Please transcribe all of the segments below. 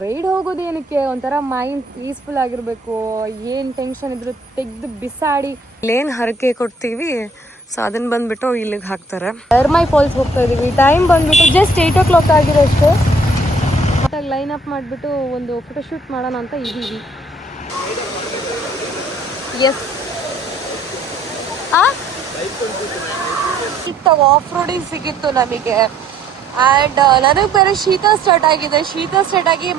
Ride ಹೋಗೋದು ಏನಕ್ಕೆ, ಒಂಥರ ಮೈಂಡ್ ಪೀಸ್ಫುಲ್ ಆಗಿರಬೇಕು, ಏನು ಟೆನ್ಷನ್ ಇದ್ರು ತೆಗೆದು ಬಿಸಾಡಿ ಇಲ್ಲೇನು ಹರಕೆ ಕೊಡ್ತೀವಿ ಸೊ ಅದನ್ನ ಬಂದ್ಬಿಟ್ಟು ಇಲ್ಲಿಗೆ ಹಾಕ್ತಾರೆ. ಎರ್ಮೈ ಫಾಲ್ಸ್ ಹೋಗ್ತಾ ಇದೀವಿ. ಟೈಮ್ ಬಂದ್ಬಿಟ್ಟು ಜಸ್ಟ್ 8 o'clock ಆಗಿದೆ ಅಷ್ಟೇ. ಲೈನ್ ಅಪ್ ಮಾಡಿಬಿಟ್ಟು ಒಂದು ಫೋಟೋಶೂಟ್ ಮಾಡೋಣ ಅಂತ ಇದ್ದೀವಿ. ಎಸ್ ಸಿಕ್ತಾವ ಆಫ್ ರೋಡಿಂಗ್ ಸಿಗಿತ್ತು ನಮಗೆ. ಆ್ಯಂಡ್ ನನಗೆ ಬೇರೆ ಶೀತ ಸ್ಟಾರ್ಟ್ ಆಗಿದೆ. ಶೀತ ಸ್ಟಾರ್ಟ್ ಆಗಿ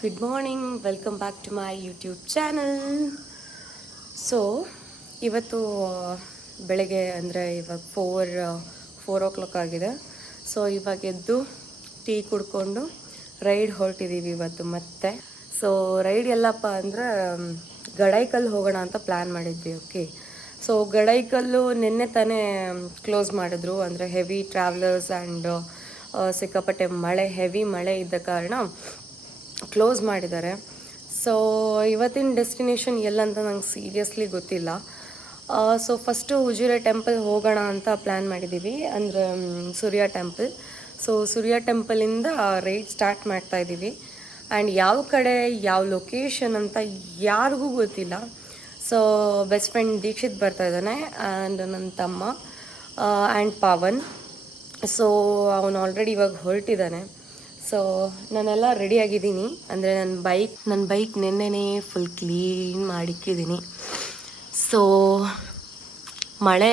good morning, welcome back to my YouTube channel. So ಇವತ್ತು ಬೆಳಗ್ಗೆ ಅಂದರೆ ಇವಾಗ 4 o'clock ಆಗಿದೆ. ಸೊ ಇವಾಗ ಎದ್ದು ಟೀ ಕುಡ್ಕೊಂಡು ರೈಡ್ ಹೊರಟಿದ್ದೀವಿ ಇವತ್ತು ಮತ್ತೆ. ಸೊ ರೈಡ್ ಎಲ್ಲಪ್ಪ ಅಂದರೆ ಗಡಾಯಿಕಲ್ಲು ಹೋಗೋಣ ಅಂತ ಪ್ಲ್ಯಾನ್ ಮಾಡಿದ್ವಿ. ಓಕೆ, ಸೊ ಗಡಾಯಿಕಲ್ಲು ನಿನ್ನೆ ತಾನೇ ಕ್ಲೋಸ್ ಮಾಡಿದ್ರು. ಅಂದರೆ ಹೆವಿ ಟ್ರಾವೆಲರ್ಸ್ ಆ್ಯಂಡ್ ಸಿಕ್ಕಾಪಟ್ಟೆ ಮಳೆ, ಹೆವಿ ಮಳೆ ಇದ್ದ ಕಾರಣ ಕ್ಲೋಸ್ ಮಾಡಿದ್ದಾರೆ. ಸೊ ಇವತ್ತಿನ ಡೆಸ್ಟಿನೇಷನ್ ಎಲ್ಲಂತ ನಂಗೆ ಸೀರಿಯಸ್ಲಿ ಗೊತ್ತಿಲ್ಲ. ಸೊ ಫಸ್ಟು ಉಜಿರೆ ಟೆಂಪಲ್ ಹೋಗೋಣ ಅಂತ ಪ್ಲ್ಯಾನ್ ಮಾಡಿದ್ದೀವಿ, ಅಂದರೆ ಸೂರ್ಯ ಟೆಂಪಲ್. ಸೊ ಸೂರ್ಯ ಟೆಂಪಲಿಂದ ರೈಡ್ ಸ್ಟಾರ್ಟ್ ಮಾಡ್ತಾ ಇದ್ದೀವಿ. ಆ್ಯಂಡ್ ಯಾವ ಕಡೆ ಯಾವ ಲೊಕೇಶನ್ ಅಂತ ಯಾರಿಗೂ ಗೊತ್ತಿಲ್ಲ. ಸೊ ಬೆಸ್ಟ್ ಫ್ರೆಂಡ್ ದೀಕ್ಷಿತ್ ಬರ್ತಾ ಇದ್ದಾನೆ ಆ್ಯಂಡ್ ನನ್ನ ತಮ್ಮ ಆ್ಯಂಡ್ ಪವನ್. ಸೊ ಅವನು ಆಲ್ರೆಡಿ ಇವಾಗ ಹೊರಟಿದ್ದಾನೆ. ಸೊ ನಾನೆಲ್ಲ ರೆಡಿಯಾಗಿದ್ದೀನಿ. ಅಂದರೆ ನನ್ನ ಬೈಕ್ ನೆನ್ನೆನೇ ಫುಲ್ ಕ್ಲೀನ್ ಮಾಡಿಕ್ಕಿದ್ದೀನಿ. ಸೊ ಮಳೆ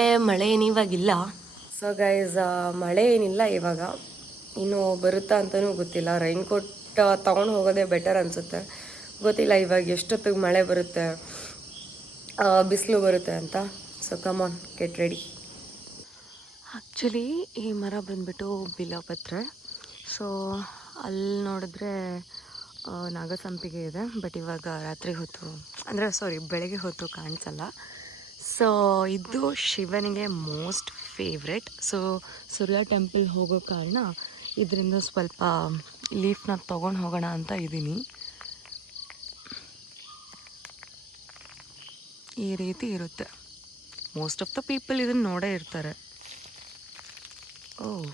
ಏನಿವಾಗಿಲ್ಲ. ಸೊ ಗೈಸ್, ಮಳೆ ಏನಿಲ್ಲ ಇವಾಗ, ಇನ್ನೂ ಬರುತ್ತಾ ಅಂತಲೂ ಗೊತ್ತಿಲ್ಲ. ರೈನ್ ಕೋಟ್ ತೊಗೊಂಡು ಹೋಗೋದೇ ಬೆಟರ್ ಅನಿಸುತ್ತೆ. ಗೊತ್ತಿಲ್ಲ ಇವಾಗ ಎಷ್ಟೊತ್ತಿಗೆ ಮಳೆ ಬರುತ್ತೆ, ಬಿಸಿಲು ಬರುತ್ತೆ ಅಂತ. So come on, get ready. Actually ಈ ಮರ ಬಂದ್ಬಿಟ್ಟು ಬಿಲ್ವಪತ್ರೆ. ಸೊ ಅಲ್ಲಿ ನೋಡಿದ್ರೆ ನಾಗಸಂಪಿಗೆ ಇದೆ, ಬಟ್ ಇವಾಗ ರಾತ್ರಿ ಹೊತ್ತು ಅಂದರೆ ಬೆಳಗ್ಗೆ ಹೊತ್ತು ಕಾಣಿಸಲ್ಲ. ಸೊ ಇದು ಶಿವನಿಗೆ ಮೋಸ್ಟ್ ಫೇವ್ರೆಟ್. ಸೊ ಸೂರ್ಯ ಟೆಂಪಲ್ ಹೋಗೋ ಕಾರಣ ಇದರಿಂದ ಸ್ವಲ್ಪ ಲೀಫ್ನ ತೊಗೊಂಡು ಹೋಗೋಣ ಅಂತ ಇದ್ದೀನಿ. ಈ ರೀತಿ ಇರುತ್ತೆ. ಮೋಸ್ಟ್ ಆಫ್ ದ ಪೀಪಲ್ ಇದನ್ನು ನೋಡೇ ಇರ್ತಾರೆ. ಓಹ್,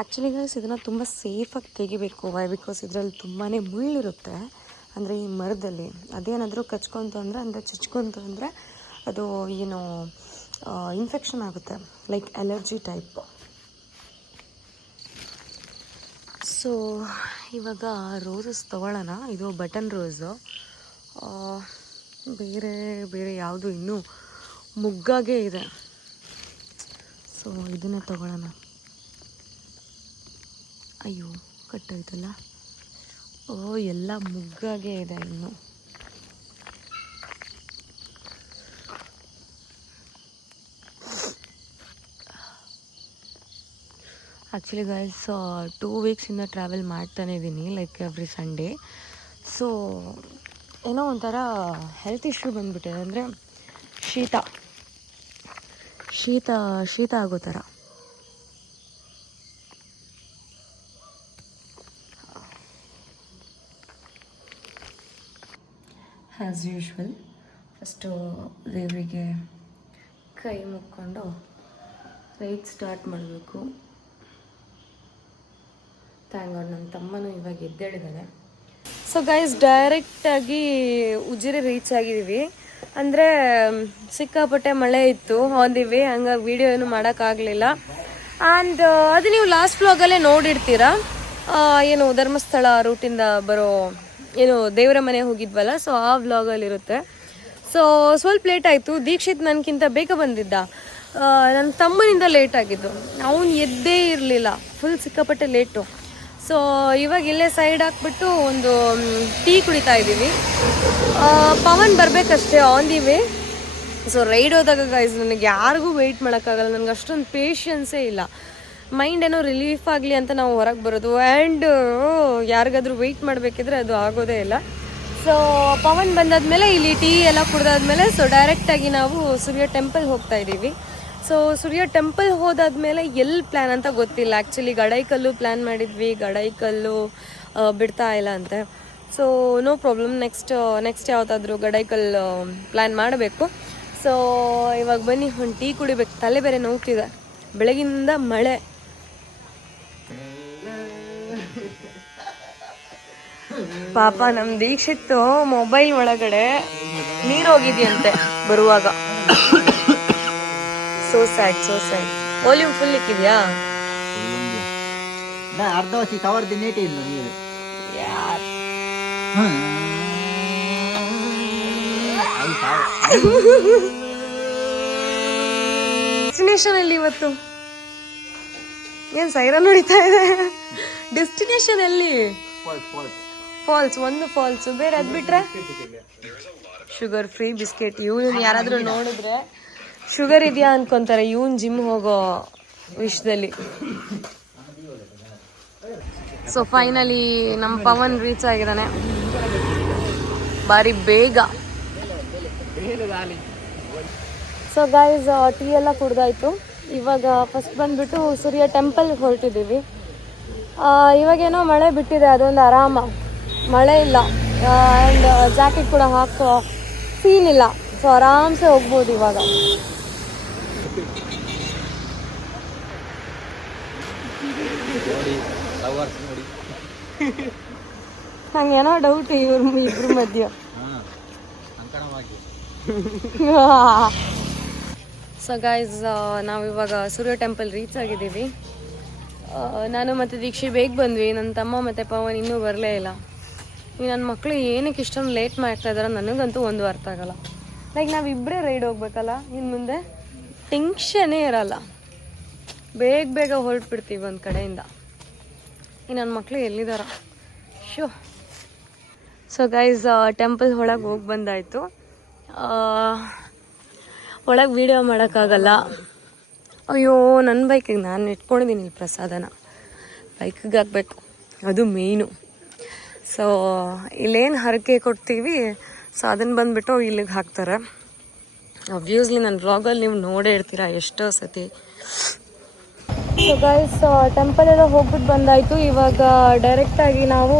ಆ್ಯಕ್ಚುಲಿ ಗೈಸ್ ಇದನ್ನು ತುಂಬ ಸೇಫಾಗಿ ತೆಗಿಬೇಕು. ವೈ? ಬಿಕಾಸ್ ಇದರಲ್ಲಿ ತುಂಬಾ ಮುಳ್ಳಿರುತ್ತೆ. ಅಂದರೆ ಈ ಮರದಲ್ಲಿ ಅದೇನಾದರೂ ಕಚ್ಕೊಂತು ಅಂದರೆ ಚುಚ್ಕೊಂತು ಅಂದರೆ ಅದು ಏನು ಇನ್ಫೆಕ್ಷನ್ ಆಗುತ್ತೆ, ಲೈಕ್ ಅಲರ್ಜಿ ಟೈಪ್. ಸೊ ಇವಾಗ ರೋಸಸ್ ತೊಗೊಳ್ಳೋಣ. ಇದು ಬಟನ್ ರೋಸು. ಬೇರೆ ಯಾವುದು ಇನ್ನೂ ಮುಗ್ಗಾಗೇ ಇದೆ. ಸೊ ಇದನ್ನೇ ತೊಗೊಳ್ಳೋಣ. ಅಯ್ಯೋ, ಕಟ್ಟಾಯ್ತಲ್ಲ. ಓ, ಎಲ್ಲ ಮುಗ್ಗಾಗೇ ಇದೆ ಇನ್ನು. ಆ್ಯಕ್ಚುಲಿ ಗೈಸ್ 2 ವೀಕ್ಸಿಂದ ಟ್ರಾವೆಲ್ ಮಾಡ್ತಾನೆ ಇದ್ದೀನಿ, ಲೈಕ್ ಎವ್ರಿ ಸಂಡೇ. ಸೊ ಏನೋ ಒಂಥರ ಹೆಲ್ತ್ ಇಶ್ಯೂ ಬಂದ್ಬಿಟ್ಟಿದೆ. ಅಂದರೆ ಶೀತ ಆಗೋ ಥರ. ಆ್ಯಸ್ ಯೂಶ್ವಲ್ ಫಸ್ಟು ದೇವರಿಗೆ ಕೈ ಮುಕ್ಕೊಂಡು ರೈಡ್ ಸ್ಟಾರ್ಟ್ ಮಾಡಬೇಕು. ಥ್ಯಾಂಕ್ ಗಾಡ್ ನನ್ನ ತಮ್ಮನೂ ಇವಾಗ ಎದ್ದೇಳಿದ್ದಾನೆ. ಸೊ ಗೈಸ್, ಡೈರೆಕ್ಟಾಗಿ ಉಜಿರೆ ರೀಚ್ ಆಗಿದ್ದೀವಿ. ಅಂದರೆ ಸಿಕ್ಕಾಪಟ್ಟೆ ಮಳೆ ಇತ್ತು ಆನ್ ದಿ ವೇ, ಹಂಗಾಗಿ ವೀಡಿಯೋ ಏನು ಮಾಡೋಕ್ಕಾಗಲಿಲ್ಲ. ಆ್ಯಂಡ್ ಅದು ನೀವು ಲಾಸ್ಟ್ ವ್ಲಾಗಲ್ಲೇ ನೋಡಿರ್ತೀರ. ಏನು ಧರ್ಮಸ್ಥಳ ರೂಟಿಂದ ಬರೋ ಏನು ದೇವರ ಮನೆ ಹೋಗಿದ್ವಲ್ಲ, ಸೊ ಆ ವ್ಲಾಗಲ್ಲಿರುತ್ತೆ. ಸೊ ಸ್ವಲ್ಪ ಲೇಟ್ ಆಯಿತು. ದೀಕ್ಷಿತ್ ನನಗಿಂತ ಬೇಗ ಬಂದಿದ್ದ, ನನ್ನ ತಮ್ಮನಿಂದ ಲೇಟ್ ಆಗಿದ್ದು. ಅವನು ಎದ್ದೇ ಇರಲಿಲ್ಲ, ಫುಲ್ ಸಿಕ್ಕಾಪಟ್ಟೆ ಲೇಟು. ಸೊ ಇವಾಗ ಇಲ್ಲೇ ಸೈಡ್ ಹಾಕ್ಬಿಟ್ಟು ಒಂದು ಟೀ ಕುಡಿತಾ ಇದ್ದೀವಿ. ಪವನ್ ಬರಬೇಕಷ್ಟೇ on the way. So ride ಹೋದಾಗ ಗೈಸ್ ನನಗೆ ಯಾರಿಗೂ ವೆಯ್ಟ್ ಮಾಡೋಕ್ಕಾಗಲ್ಲ. ನನಗೆ ಅಷ್ಟೊಂದು ಪೇಷನ್ಸೇ ಇಲ್ಲ. ಮೈಂಡ್ ಏನೋ ರಿಲೀಫ್ ಆಗಲಿ ಅಂತ ನಾವು ಹೊರಗೆ ಬರೋದು. ಆ್ಯಂಡ್ ಯಾರಿಗಾದ್ರೂ ವೆಯ್ಟ್ ಮಾಡಬೇಕಿದ್ರೆ ಅದು ಆಗೋದೇ ಇಲ್ಲ. ಸೊ ಪವನ್ ಬಂದಾದ್ಮೇಲೆ ಇಲ್ಲಿ ಟೀ ಎಲ್ಲ ಕುಡ್ದಾದ್ಮೇಲೆ ಸೊ ಡೈರೆಕ್ಟಾಗಿ ನಾವು ಸೂರ್ಯ ಟೆಂಪಲ್ ಹೋಗ್ತಾ ಇದ್ದೀವಿ. ಸೊ ಸೂರ್ಯ ಟೆಂಪಲ್ ಹೋದಾದ್ಮೇಲೆ ಎಲ್ಲಿ ಪ್ಲ್ಯಾನ್ ಅಂತ ಗೊತ್ತಿಲ್ಲ. ಆ್ಯಕ್ಚುಲಿ ಗಡೈಕಲ್ಲು ಪ್ಲ್ಯಾನ್ ಮಾಡಿದ್ವಿ, ಗಡೈಕಲ್ಲು ಬಿಡ್ತಾ ಇಲ್ಲ ಅಂತೆ. ಸೊ ನೋ ಪ್ರಾಬ್ಲಮ್, ನೆಕ್ಸ್ಟ್ ಯಾವುದಾದ್ರೂ ಗಡೈಕಲ್ ಪ್ಲ್ಯಾನ್ ಮಾಡಬೇಕು. ಸೊ ಇವಾಗ ಬನ್ನಿ ಒಂದು ಟೀ ಕುಡಿಬೇಕು, ತಲೆ ಬೇರೆ ನೋವ್ತಿದೆ, ಬೆಳಗಿಂದ ಮಳೆ. ಪಾಪ ನಮ್ಮ ದೀಕ್ಷಿತ್ತು ಮೊಬೈಲ್ ಒಳಗಡೆ ನೀರು ಹೋಗಿದೆಯಂತೆ ಬರುವಾಗ. So sad. ವಾಲ್ಯೂಮ್ ಫುಲ್ ಇಕ್ಕಿದ್ಯಾ? ಅರ್ಧ ವರ್ಷ ಕವರ್ದು ನೇಟೆ ಇಲ್ಲ ನೀರು ಯಾರ್ ಡೆಸ್ಟಿನೇಷನ್ ಅಲ್ಲಿ ಇವತ್ತು ಏನ್ ಸೈರನ್ ಹೊಡಿತಾ ಇದೆ? ಡೆಸ್ಟಿನೇಷನ್ ಅಲ್ಲಿ ಒಂದು ಫಾಲ್ಸ್ ಬೇರೆ ಅದ್ ಬಿಟ್ರೆ ಶುಗರ್ ಫ್ರೀ ಬಿಸ್ಕೆಟ್. ಇವನು ಯಾರಾದ್ರೂ ನೋಡಿದ್ರೆ ಶುಗರ್ ಇದೆಯಾ ಅನ್ಕೊಂತಾರೆ ಇವನ್ ಜಿಮ್ ಹೋಗೋ ವಿಷಯದಲ್ಲಿ. ಸೊ ಫೈನಲಿ ನಮ್ಮ ಪವನ್ ರೀಚ್ ಆಗಿದ್ದಾನೆ ಬಾರಿ ಬೇಗ. ಸೊ ಗೈಸ್, ಟೀ ಎಲ್ಲ ಕುಡ್ದಾಯ್ತು. ಇವಾಗ ಫಸ್ಟ್ ಬಂದ್ಬಿಟ್ಟು ಸೂರ್ಯ ಟೆಂಪಲ್ಗೆ ಹೊರಟಿದ್ದೀವಿ. ಇವಾಗೇನೋ ಮಳೆ ಬಿಟ್ಟಿದೆ, ಅದೊಂದು ಆರಾಮ. ಮಳೆ ಇಲ್ಲ ಆ್ಯಂಡ್ ಜಾಕೆಟ್ ಕೂಡ ಹಾಕೋ ಸೀನ್ ಇಲ್ಲ. ಸೊ ಆರಾಮ್ಸೆ ಹೋಗ್ಬೋದು ಇವಾಗ. ನಂಗೇನೋ ಡೌಟ್ ಇಬ್ರು ಮಧ್ಯ. ಸೊ ಗೈಸ್, ನಾವಿವಾಗ ಸೂರ್ಯ ಟೆಂಪಲ್ ರೀಚ್ ಆಗಿದ್ದೀವಿ. ನಾನು ಮತ್ತು ದೀಕ್ಷಿ ಬೇಗ ಬಂದ್ವಿ. ನನ್ನ ತಮ್ಮ ಮತ್ತು ಪವನ್ ಇನ್ನೂ ಬರಲೇ ಇಲ್ಲ. ಈ ನನ್ನ ಮಕ್ಕಳು ಏನಕ್ಕೆ ಇಷ್ಟೊಂದು ಲೇಟ್ ಮಾಡ್ತಾ ಇದ್ದಾರೆ ನನಗಂತೂ ಒಂದು ಅರ್ಥ ಆಗಲ್ಲ. ಲೈಕ್ ನಾವಿಬ್ಬರೇ ರೈಡ್ ಹೋಗ್ಬೇಕಲ್ಲ, ಇನ್ನು ಮುಂದೆ ಟೆನ್ಷನೇ ಇರಲ್ಲ, ಬೇಗ ಹೊರಟ್ಬಿಡ್ತೀವಿ ಒಂದು ಕಡೆಯಿಂದ. ಈ ನನ್ನ ಮಕ್ಕಳು ಎಲ್ಲಿದ್ದಾರ ಶೋ. ಸೊ ಗೈಸ್, ಟೆಂಪಲ್ ಒಳಗೆ ಹೋಗಿ ಬಂದಾಯಿತು. ಒಳಗೆ ವೀಡಿಯೋ ಮಾಡೋಕ್ಕಾಗಲ್ಲ. ಅಯ್ಯೋ, ನನ್ನ ಬೈಕಿಗೆ ನಾನು ಇಟ್ಕೊಂಡಿದ್ದೀನಿ ಇಲ್ಲಿ ಪ್ರಸಾದನ, ಬೈಕಿಗೆ ಹಾಕಬೇಕು, ಅದು ಮೇಯ್ನು. ಸೊ ಇಲ್ಲೇನು ಹರಕೆ ಕೊಡ್ತೀವಿ, ಸೊ ಅದನ್ನು ಬಂದುಬಿಟ್ಟು ಇಲ್ಲಿಗೆ ಹಾಕ್ತಾರೆ. ಅಬ್ವಿಯಸ್ಲಿ ನನ್ನ ವ್ಲಾಗಲ್ಲಿ ನೀವು ನೋಡೇ ಇರ್ತೀರ ಎಷ್ಟೋ ಸತಿ. ಸೊ ಗೈಸ್, ಟೆಂಪಲ್ ಎಲ್ಲ ಹೋಗ್ಬಿಟ್ಟು ಬಂದಾಯಿತು. ಇವಾಗ ಡೈರೆಕ್ಟಾಗಿ ನಾವು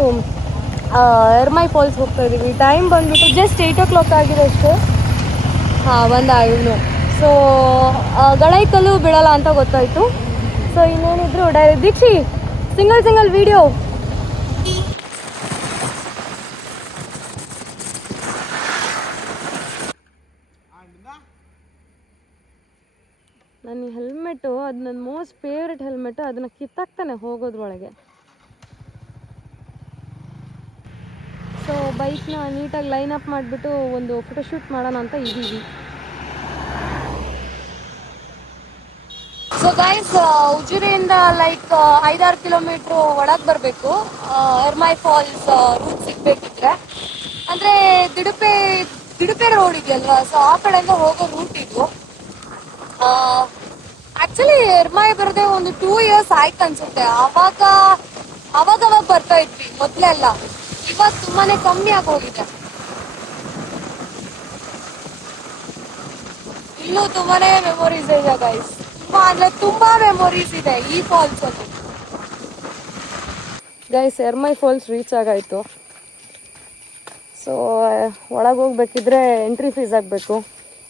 ಎರ್ಮೈ ಫಾಲ್ಸ್ ಹೋಗ್ತಾ ಇದ್ದೀವಿ. ಟೈಮ್ ಬಂದುಬಿಟ್ಟು ಜಸ್ಟ್ 8 o'clock ಆಗಿದೆ ಅಷ್ಟೇ. ಸೊ ಗಡೈಕಲ್ಲು ಬಿಡಲ್ಲ ಅಂತ ಗೊತ್ತಾಯಿತು. ಸೊ ಇನ್ನೇನಿದ್ರು ಡೈರೆಕ್ಟ್ ದೀಕ್ಷಿ ಸಿಂಗಲ್ ವಿಡಿಯೋ. ನನ್ನ ಹೆಲ್ಮೆಟ್ಟು, ಅದು ನನ್ನ ಮೋಸ್ಟ್ ಫೇವ್ರೆಟ್ ಹೆಲ್ಮೆಟ್ಟು, ಅದನ್ನು ಕಿತ್ತಾಕ್ತಾನೆ ಹೋಗೋದ್ರೊಳಗೆ. ಸೊ ಬೈಕ್ನ ನೀಟಾಗಿ ಲೈನ್ ಅಪ್ ಮಾಡಿಬಿಟ್ಟು ಒಂದು ಫೋಟೋಶೂಟ್ ಮಾಡೋಣ ಅಂತ ಇದ್ದೀವಿ. ಸೊ ಗೈಸ್, ಉಜಿರೆಯಿಂದ ಲೈಕ್ 5-6 ಕಿಲೋಮೀಟ್ರು ಒಳಗೆ ಬರಬೇಕು ಎರ್ಮೈ ಫಾಲ್ಸ್ ರೂಟ್ ಸಿಗಬೇಕಿದ್ರೆ. ಅಂದರೆ ದಿಡುಪೆ ರೋಡ್ ಇದೆಯಲ್ವಾ, ಸೊ ಆ ಕಡೆಯಿಂದ ಹೋಗೋ ರೂಟ್ ಇದು. ಆ್ಯಕ್ಚುಲಿ ಎರ್ಮೈ ಬರದೆ ಒಂದು 2 years ಆಯ್ತು ಅನ್ಸುತ್ತೆ. ಅವಾಗ ಬರ್ತಾ ಇದ್ವಿ ಮೊದಲೆಲ್ಲ. ಇವಾಗ ತುಂಬಾನೇ ಕಮ್ಮಿ ಆಗಿ ಹೋಗಿದೆ. ಇಲ್ಲೂ ತುಂಬಾನೇ ಮೆಮೊರೀಸ್ ಇದೆ ಗೈಸ್, ತುಂಬಾ ಮೆಮೊರೀಸ್ ಇದೆ ಈ ಫಾಲ್ಸ್ ಅಲ್ಲಿ. ಗೈಸ್, ಎರ್ಮೈ ಫಾಲ್ಸ್ ರೀಚ್ ಆಗಾಯ್ತು. ಸೊ ಒಳಗೆ ಹೋಗ್ಬೇಕಿದ್ರೆ ಎಂಟ್ರಿ ಫೀಸ್ ಆಗಬೇಕು.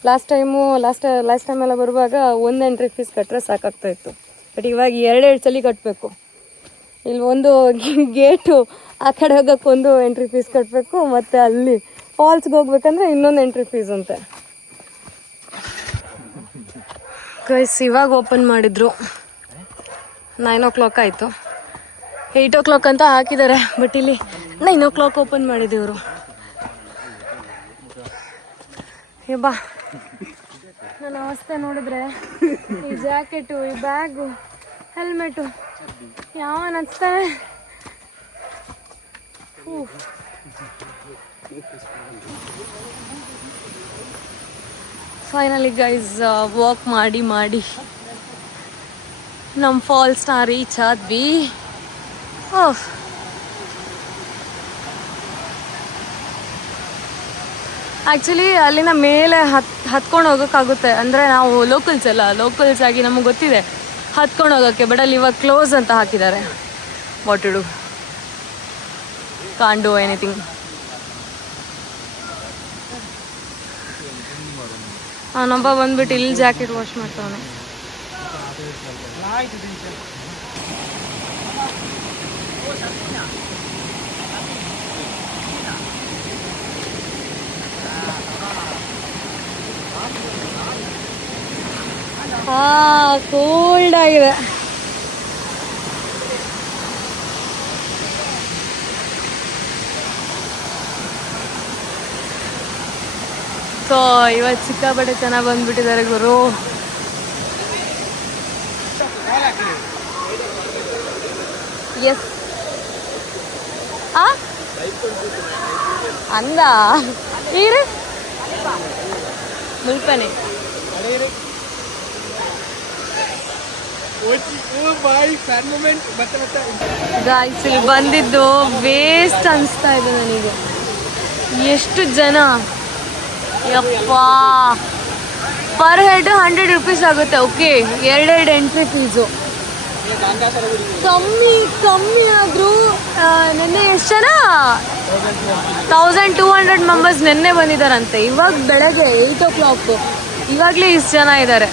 ಲಾಸ್ಟ್ ಟೈಮ್ ಎಲ್ಲ ಬರುವಾಗ ಒಂದು ಎಂಟ್ರಿ ಫೀಸ್ ಕಟ್ಟರೆ ಸಾಕಾಗ್ತಾ ಇತ್ತು. ಬಟ್ ಇವಾಗ 2 ಸಲ ಕಟ್ಟಬೇಕು. ಇಲ್ಲಿ ಒಂದು ಗೇಟು, ಆ ಕಡೆ ಹೋಗೋಕ್ಕೊಂದು ಎಂಟ್ರಿ ಫೀಸ್ ಕಟ್ಟಬೇಕು, ಮತ್ತು ಅಲ್ಲಿ ಫಾಲ್ಸ್ಗೆ ಹೋಗ್ಬೇಕಂದ್ರೆ ಇನ್ನೊಂದು ಎಂಟ್ರಿ ಫೀಸ್ ಅಂತೆ. ಗೈಸ್, ಇವಾಗ ಓಪನ್ ಮಾಡಿದ್ರು, 9 o'clock ಆಯಿತು. 8 o'clock ಅಂತ ಹಾಕಿದ್ದಾರೆ, ಬಟ್ ಇಲ್ಲಿ 9 o'clock ಓಪನ್ ಮಾಡಿದ್ದೀವರು. ಬಾ, ನನ್ನ ಅವಸ್ಥೆ ನೋಡಿದ್ರೆ ಈ ಜಾಕೆಟು, ಈ ಬ್ಯಾಗು, ಹೆಲ್ಮೆಟು ಯಾವ ಅನಿಸ್ತಾನೆ. ಫೈನಲಿ ಗೈಸ್, ವಾಕ್ ಮಾಡಿ ನಮ್ಮ ಫಾಲ್ಸ್ನ ರೀಚ್ ಆದ್ವಿ. ಆ್ಯಕ್ಚುಲಿ ಅಲ್ಲಿನ ಮೇಲೆ ಹತ್ಕೊಂಡು ಹೋಗೋಕ್ಕಾಗುತ್ತೆ, ಅಂದರೆ ನಾವು ಲೋಕಲ್ಸ್ ಅಲ್ಲ, ಲೋಕಲ್ಸ್ ಆಗಿ ನಮಗೆ ಗೊತ್ತಿದೆ ಹತ್ಕೊಂಡು ಹೋಗೋಕ್ಕೆ. ಬಟ್ ಅಲ್ಲಿ ಇವಾಗ ಕ್ಲೋಸ್ ಅಂತ ಹಾಕಿದ್ದಾರೆ. What to do, can't do anything. ಅವನೊಬ್ಬ ಬಂದ್ಬಿಟ್ಟು ಇಲ್ಲಿ ಜಾಕೆಟ್ ವಾಶ್ ಮಾಡ್ತಾವನೆ. ಕೋಲ್ಡ್ ಆಗಿದೆ. ಸೊ ಇವತ್ತು ಸಿಕ್ಕಾಪಟ್ಟೆ ಚೆನ್ನಾಗಿ ಬಂದ್ಬಿಟ್ಟಿದ್ದಾರೆ ಗುರು. ಎಸ್ ಅಂದ ನೀರು ಮುಲ್ಪನೆ ಗಾಯ್ಸ್, ಇಲ್ಲಿ ಬಂದಿದ್ದು ವೇಸ್ಟ್ ಅನಿಸ್ತಾ ಇದೆ ನನಗೆ. ಎಷ್ಟು ಜನ, ಯಪ್ಪಾ. ಪರ್ ಹೆಡ್ 100 ರೂಪೀಸ್ ಆಗುತ್ತೆ. Okay, 2 entry fees. ಕಮ್ಮಿ ಆದರೂ ನಿನ್ನೆ ಎಷ್ಟು ಜನ 1200 ಮೆಂಬರ್ಸ್ ನಿನ್ನೆ ಬಂದಿದ್ದಾರಂತೆ. ಇವಾಗ ಬೆಳಗ್ಗೆ 8 o'clock, ಇವಾಗಲೇ ಇಷ್ಟು ಜನ ಇದ್ದಾರೆ.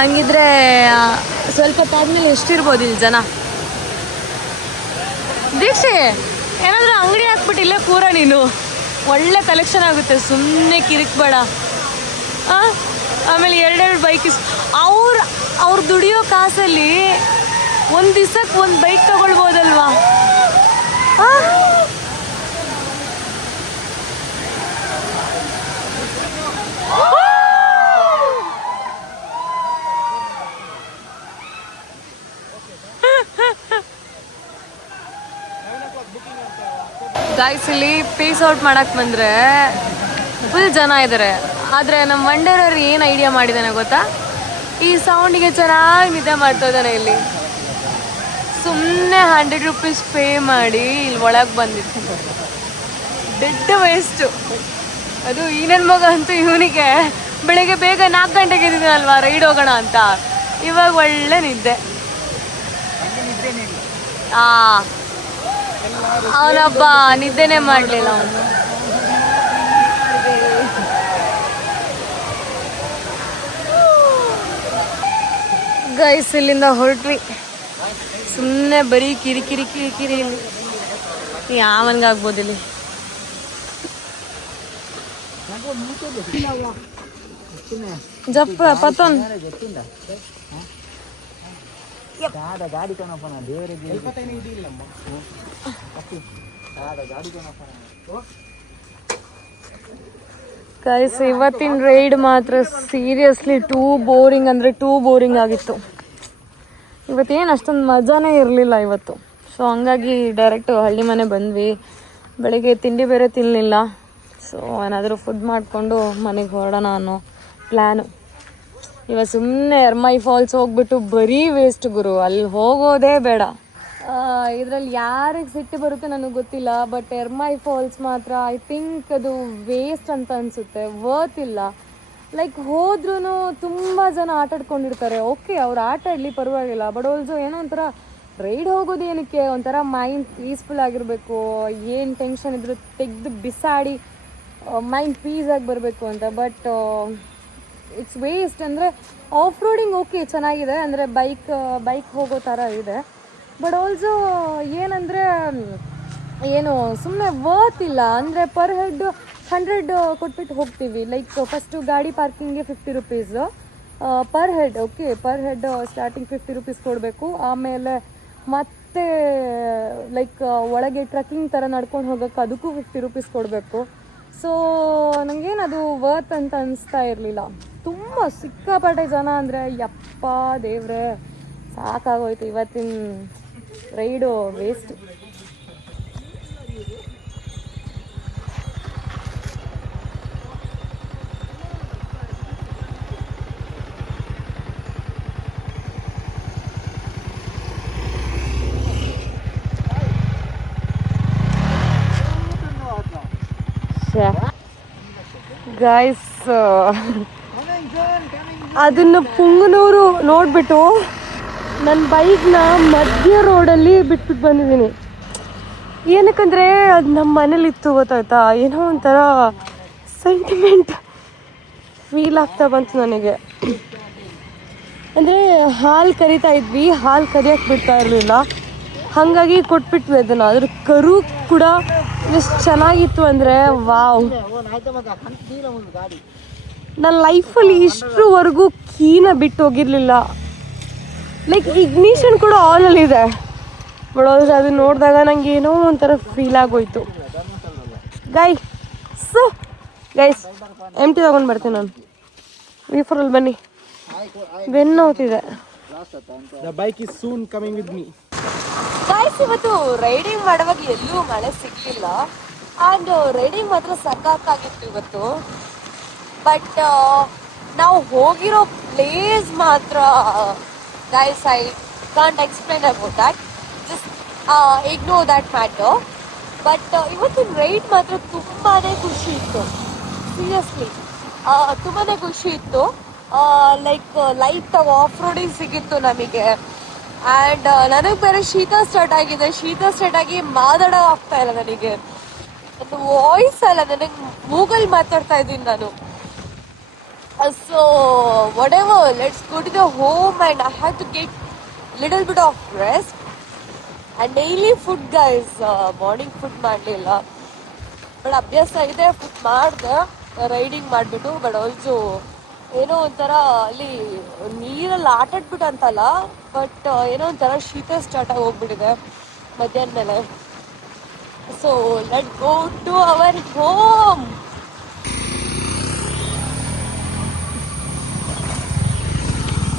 ಹಂಗಿದ್ರೆ ಸ್ವಲ್ಪ ತಾದ್ಮೇಲೆ ಎಷ್ಟಿರ್ಬೋದು ಇಲ್ಲಿ ಜನ? ದೀಕ್ಷೆ, ಏನಾದರೂ ಅಂಗಡಿ ಹಾಕ್ಬಿಟ್ಟು ಇಲ್ಲೇ ಕೂರ ನೀನು, ಒಳ್ಳೆ ಕಲೆಕ್ಷನ್ ಆಗುತ್ತೆ. ಸುಮ್ಮನೆ ಕಿರಿಕ್ಬೇಡ. ಆಮೇಲೆ 2 ಬೈಕ್ ಅವ್ರು ದುಡಿಯೋ ಕಾಸಲ್ಲಿ ಒಂದು ದಿವಸಕ್ಕೆ ಒಂದು ಬೈಕ್ ತಗೊಳ್ಬೋದಲ್ವಾ? ಗಾಯ್ಸ್, ಇಲ್ಲಿ ಪೀಸ್ ಔಟ್ ಮಾಡಕ್ಕೆ ಬಂದರೆ ಫುಲ್ ಜನ ಇದ್ದಾರೆ. ಆದರೆ ನಮ್ಮ ವಂಡರರ್ ಏನು ಐಡಿಯಾ ಮಾಡಿದ್ದಾನೆ ಗೊತ್ತಾ? ಈ ಸೌಂಡಿಗೆ ಚೆನ್ನಾಗಿ ನಿದ್ದೆ ಮಾಡ್ತಾ ಇದ್ದಾನೆ. ಇಲ್ಲಿ ಸುಮ್ಮನೆ 100 ರೂಪೀಸ್ ಪೇ ಮಾಡಿ ಇಲ್ಲಿ ಒಳಗೆ ಬಂದಿತ್ತು. ಡೆಡ್ ವೇಸ್ಟು ಅದು. ಈ ನನ್ನ ಮಗ ಅಂತೂ ಇವನಿಗೆ ಬೆಳಗ್ಗೆ ಬೇಗ 4 ಗಂಟೆಗೆ ಇದ್ದೀನಲ್ವಾ ರೈಡ್ ಹೋಗೋಣ ಅಂತ, ಇವಾಗ ಒಳ್ಳೆ ನಿದ್ದೆ. ಅವನೊಬ್ಬ ನಿದ್ದೆನೇ ಮಾಡಲಿಲ್ಲ. ಅವನು ಗೈಸ್ ಇಲ್ಲಿಂದ ಹೊರಟ್ವಿ. ಸುಮ್ಮನೆ ಬರೀ ಕಿರಿಕಿರಿ ಇಲ್ಲಿ ಯಾವನ್ಗಾಗ್ಬೋದು ಇಲ್ಲಿ. ಜಪ್ಪ ಪತ್ತೊನ್ ಗೈಸ್, ಇವತ್ತಿನ ರೈಡ್ ಮಾತ್ರ ಸೀರಿಯಸ್ಲಿ ಟೂ ಬೋರಿಂಗ್ ಆಗಿತ್ತು. ಇವತ್ತೇನು ಅಷ್ಟೊಂದು ಮಜಾನೇ ಇರಲಿಲ್ಲ ಇವತ್ತು. ಸೊ ಹಂಗಾಗಿ ಡೈರೆಕ್ಟು ಹಳ್ಳಿ ಮನೆ ಬಂದ್ವಿ. ಬೆಳಿಗ್ಗೆ ತಿಂಡಿ ಬೇರೆ ತಿನ್ನಲಿಲ್ಲ. ಸೊ ಏನಾದರೂ ಫುಡ್ ಮಾಡಿಕೊಂಡು ಮನೆಗೆ ಹೊರಡೋಣ ಅನ್ನೋ ಪ್ಲ್ಯಾನು. ಇವಾಗ ಸುಮ್ಮನೆ ಎರ್ಮೈ ಫಾಲ್ಸ್ ಹೋಗ್ಬಿಟ್ಟು ಬರೀ ವೇಸ್ಟ್ ಗುರು, ಅಲ್ಲಿ ಹೋಗೋದೇ ಬೇಡ. ಇದರಲ್ಲಿ ಯಾರಿಗೆ ಸಿಟ್ಟು ಬರುತ್ತೆ ನನಗೆ ಗೊತ್ತಿಲ್ಲ, ಬಟ್ ಎರ್ಮೈ ಫಾಲ್ಸ್ ಮಾತ್ರ ಐ ಥಿಂಕ್ ಅದು ವೇಸ್ಟ್ ಅಂತ ಅನಿಸುತ್ತೆ. ವರ್ತ್ ಇಲ್ಲ. ಲೈಕ್ ಹೋದ್ರೂ ತುಂಬ ಜನ ಆಟಾಡ್ಕೊಂಡಿರ್ತಾರೆ. ಓಕೆ, ಅವ್ರು ಆಟ ಆಡಲಿ ಪರವಾಗಿಲ್ಲ, ಬಟ್ ಆಲ್ಸೋ ಏನೋ ಒಂಥರ ರೈಡ್ ಹೋಗೋದು ಏನಕ್ಕೆ, ಒಂಥರ ಮೈಂಡ್ ಪೀಸ್ಫುಲ್ ಆಗಿರಬೇಕು. ಏನು ಟೆನ್ಷನ್ ಇದ್ರೂ ತೆಗೆದು ಬಿಸಾಡಿ ಮೈಂಡ್ ಪೀಸಾಗಿ ಬರಬೇಕು ಅಂತ. But it's waste. ಅಂದರೆ ಆಫ್ ರೋಡಿಂಗ್ ಓಕೆ ಚೆನ್ನಾಗಿದೆ, ಅಂದರೆ ಬೈಕ್ ಹೋಗೋ ಥರ ಇದೆ. ಬಟ್ ಆಲ್ಸೋ ಏನಂದರೆ ಏನು ಸುಮ್ಮನೆ ವರ್ತ್ ಇಲ್ಲ. ಅಂದರೆ ಪರ್ ಹೆಡ್ 100 ಕೊಟ್ಬಿಟ್ಟು ಹೋಗ್ತೀವಿ. ಲೈಕ್ ಫಸ್ಟು ಗಾಡಿ ಪಾರ್ಕಿಂಗ್ಗೆ 50 rupees per head. Okay, per head starting 50 rupees ಕೊಡಬೇಕು. ಆಮೇಲೆ ಮತ್ತೆ ಲೈಕ್ ಒಳಗೆ ಟ್ರಕ್ಕಿಂಗ್ ಥರ ನಡ್ಕೊಂಡು ಹೋಗೋಕ್ಕೆ ಅದಕ್ಕೂ 50 ರೂಪೀಸ್ ಕೊಡಬೇಕು. ಸೊ ನನಗೇನು ಅದು ವರ್ತ್ ಅಂತ ಅನಿಸ್ತಾ ಇರಲಿಲ್ಲ. ತುಂಬ ಸಿಕ್ಕಾಪಟ್ಟೆ ಜನ ಅಂದರೆ ಯಪ್ಪ ದೇವ್ರೆ, ಸಾಕಾಗೋಯ್ತು. ಇವತ್ತಿನ ರೈಡು ವೇಸ್ಟ್. ಗಾಯ್ಸ್ ಅದನ್ನು ಪುಂಗನೂರು ನೋಡಿಬಿಟ್ಟು ನನ್ನ ಬೈಕ್ನ ಮಧ್ಯ ರೋಡಲ್ಲಿ ಬಿಟ್ಬಿಟ್ಟು ಬಂದಿದ್ದೀನಿ. ಏನಕ್ಕಂದರೆ ಅದು ನಮ್ಮ ಮನೇಲಿತ್ತು ಗೊತ್ತಾಯ್ತಾ, ಏನೋ ಒಂಥರ ಸೆಂಟಿಮೆಂಟ್ ಫೀಲ್ ಆಗ್ತಾ ಬಂತು ನನಗೆ. ಅಂದರೆ ಹಾಲು ಕರಿತಾ ಇದ್ವಿ, ಹಾಲು ಕರಿಯೋಕ್ಕೆ ಬಿಡ್ತಾ ಇರಲಿಲ್ಲ, ಹಾಗಾಗಿ ಕೊಟ್ಬಿಟ್ವಿ ಅದನ್ನು. ಅದ್ರ ಕರು ಕೂಡ ಎಷ್ಟು ಚೆನ್ನಾಗಿತ್ತು ಅಂದರೆ ವಾವ್. ನನ್ನ ಲೈಫಲ್ಲಿ ಇಷ್ಟರವರೆಗೂ ಕೀನ ಬಿಟ್ಟು ಹೋಗಿರಲಿಲ್ಲ. ಲೈಕ್ ಇಗ್ನಿಷನ್ ಕೂಡ ಆನಲ್ಲಿದೆ, ಬಟ್ ಅದನ್ನ ನೋಡಿದಾಗ ನಂಗೆ ಏನೋ ಒಂಥರ ಫೀಲ್ ಆಗೋಯ್ತು. ಗೈಸ್ ಎಂಟಿ ತಗೊಂಡು ಬರ್ತೀನಿ ನಾನು. ವಿಫರಲ್ಲಿ ಬನ್ನಿ, ಬೆನ್ನು ನೋವ್ತಿದೆ. ಗೈಸ್ ಇವತ್ತು ರೈಡಿಂಗ್ ಮಾಡುವಾಗ ಎಲ್ಲೂ ಮಳೆ ಸಿಗಲಿಲ್ಲ, ಆ್ಯಂಡ್ ರೈಡಿಂಗ್ ಮಾತ್ರ ಸಖತ್ತಾಗಿತ್ತು ಇವತ್ತು. ಬಟ್ ನಾವು ಹೋಗಿರೋ ಪ್ಲೇಸ್ ಮಾತ್ರ guys I can't explain about that, just ignore that matter. But ಇವತ್ತಿನ ರೈಡ್ ಮಾತ್ರ ತುಂಬಾ ಖುಷಿ ಇತ್ತು, ಸೀರಿಯಸ್ಲಿ ತುಂಬಾ ಖುಷಿ ಇತ್ತು. ಲೈಕ್ ಲೈಟ್ ಆಫ್ ರೋಡಿಂಗ್ ಸಿಗಿತ್ತು ನಮಗೆ. ಆ್ಯಂಡ್ ನನಗೆ ಬೇರೆ ಶೀತ ಸ್ಟಾರ್ಟ್ ಆಗಿದೆ, ಶೀತ ಸ್ಟಾರ್ಟ್ ಆಗಿ ಮಾತಾಡೋ ಆಗ್ತಾ ಇಲ್ಲ ನನಗೆ, ನನ್ನ ವಾಯ್ಸ್ ಅಲ್ಲ, ನನಗೆ ಮೂಗಲ್ಲಿ ಮಾತಾಡ್ತಾ ಇದ್ದೀನಿ ನಾನು. So whatever, let's go to the home and I have to get little bit of rest and daily food guys. Morning food ಮಾಡಲಿಲ್ಲ, ಬಟ್ ಅಭ್ಯಾಸ ಇದೆ ಫುಡ್ ಮಾಡಿದೆ ರೈಡಿಂಗ್ ಮಾಡಿಬಿಟ್ಟು. ಬಟ್ ಆಲ್ಸೋ ಏನೋ ಒಂಥರ ಅಲ್ಲಿ ನೀರಲ್ಲಿ ಆಟಾಡ್ಬಿಟ್ಟು ಅಂತಲ್ಲ, ಬಟ್ ಏನೋ ಒಂಥರ ಶೀತ ಸ್ಟಾರ್ಟ್ ಆಗಿ ಹೋಗ್ಬಿಟ್ಟಿದೆ ಮಧ್ಯಾಹ್ನ ಮೇಲೆ. So let go to our home.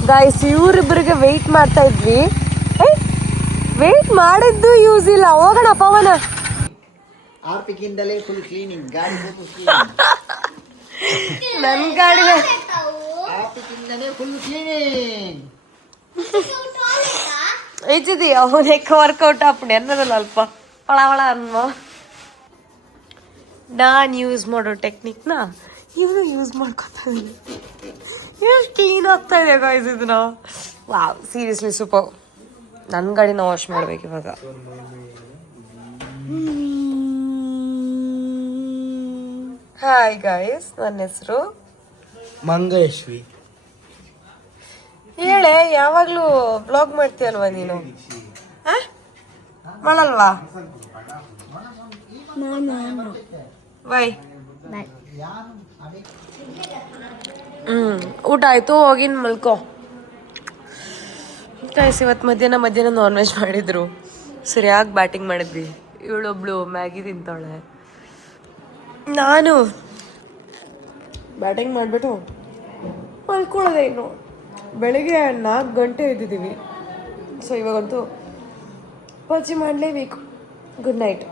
Guys ಇವರಿಬ್ಬರಿಗೆ ವೆಯ್ಟ್ ಮಾಡ್ತಾ ಇದ್ವಿ, ವೆಯ್ಟ್ ಮಾಡಿದ್ದು ಯೂಸ್ ಇಲ್ಲ. ಹೋಗೋಣ ಪವನ. ಆರ್ಪಿಗಿಂದಲೇ ಫುಲ್ ಕ್ಲೀನಿಂಗ್, ಗಾಡಿ ನನ್ನ ಗಾಡಿ ಆರ್ಪಿಗಿಂದಲೇ ಫುಲ್ ಕ್ಲೀನಿಂಗ್ ಐತಿದಿ ಅವನಕ್ಕೆ ವರ್ಕೌಟ್ ಆಪಣೆ ಅನ್ನೋದಲ್ಲ ಅಲ್ಪ ಒಳ ಒಳ ಅನ್ವ. ನಾನು ಯೂಸ್ ಮಾಡೋ ಟೆಕ್ನಿಕ್ನ ಇವನು ಯೂಸ್ ಮಾಡ್ಕೊತಾನೆ. ಎಷ್ಟು ಕ್ಲೀನ್ ಆಗ್ತಾ ಇದೆ ಗಾಯ್ಸ್ ಇದನ್ನ. Wow, seriously super. ನನ್ನ ಗಾಡಿನ ವಾಶ್ ಮಾಡ್ಬೇಕು ಇವಾಗ. ಹಾಯ್ ಗಾಯ್ಸ್, ನನ್ನ ಹೆಸರು ಮಂಗೇಶ್ವಿ. ಹೇಳೆ, ಯಾವಾಗಲೂ ಬ್ಲಾಗ್ ಮಾಡ್ತೀಯಲ್ವಾ ನೀನು? ಮಾಡಲ್ವಾ? ಬಾಯ್. ಊಟ ಆಯ್ತು, ಹೋಗಿನ್ ಮಲ್ಕೋ. ಗೈಸ್ ಇವತ್ತು ಮಧ್ಯಾಹ್ನ ನಾನ್ ವೆಜ್ ಮಾಡಿದ್ರು, ಸರಿಯಾಗಿ ಬ್ಯಾಟಿಂಗ್ ಮಾಡಿದ್ವಿ. ಇವಳೊಬ್ಳು ಮ್ಯಾಗಿ ತಿಂತಾಳೆ, ನಾನು ಬ್ಯಾಟಿಂಗ್ ಮಾಡಿಬಿಟ್ಟು ಮಲ್ಕೊಳ್ಳೋದೆ. ಇನ್ನು ಬೆಳಿಗ್ಗೆ 4 ಗಂಟೆ ಎದ್ದಿದ್ದೀವಿ. ಸೊ ಇವಾಗಂತೂ ಪೂಜೆ ಮಾಡಲೇಬೇಕು. Good night.